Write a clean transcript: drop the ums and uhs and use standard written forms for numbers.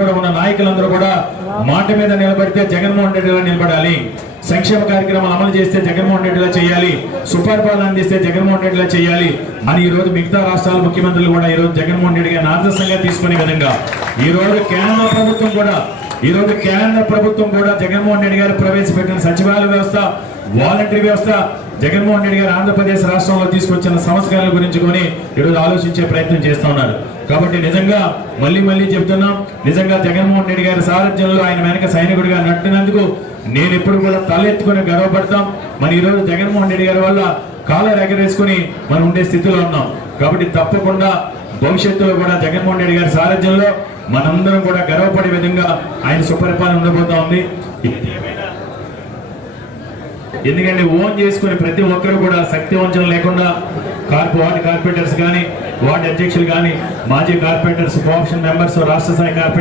కూడా ఉన్న నాయకులందరూ కూడా మాట మీద నిలబడితే జగన్మోహన్ రెడ్డిలా నిలబడాలి, సంక్షేమ కార్యక్రమాలు అమలు చేస్తే జగన్మోహన్ రెడ్డిలా చేయాలి, సుపరిపాలన అందిస్తే జగన్మోహన్ రెడ్డిలా చేయాలి అని ఈ రోజు మిగతా రాష్ట్రాల ముఖ్యమంత్రులు కూడా ఈ రోజు జగన్మోహన్ రెడ్డి గారిని ఆదర్శంగా తీసుకునే విధంగా ఈ రోజు కేంద్ర ప్రభుత్వం కూడా జగన్మోహన్ రెడ్డి గారు ప్రవేశపెట్టిన సచివాలయ వ్యవస్థ, వాలంటరీ వ్యవస్థ, జగన్మోహన్ రెడ్డి గారు ఆంధ్రప్రదేశ్ రాష్ట్రంలో తీసుకొచ్చిన సంస్కరణల గురించి కొని ఈరోజు ఆలోచించే ప్రయత్నం చేస్తూ ఉన్నారు. కాబట్టి నిజంగా మళ్ళీ చెబుతున్నాం, నిజంగా జగన్మోహన్ రెడ్డి గారి సారథ్యంలో ఆయన వెనక సైనికుడిగా నట్టినందుకు నేను ఎప్పుడు కూడా తలెత్తుకుని గర్వపడతాం. మరి ఈరోజు జగన్మోహన్ రెడ్డి గారి వల్ల కాలర్ ఎగరేసుకుని మనం ఉండే స్థితిలో ఉన్నాం. కాబట్టి తప్పకుండా భవిష్యత్తులో కూడా జగన్మోహన్ రెడ్డి గారి సారథ్యంలో మనందరం కూడా గర్వపడే విధంగా ఆయన సుపరిపాలన ఉండబోతా ఉంది. ఎందుకంటే ఓన్ చేసుకుని ప్రతి ఒక్కరు కూడా శక్తి వంచన లేకుండా వార్డు కార్పొరేటర్స్ కానీ, వార్డు అధ్యక్షులు కానీ, మాజీ కార్పొరేటర్స్, కోఆప్షన్ మెంబర్స్, రాష్ట్ర స్థాయి కార్పొరేటర్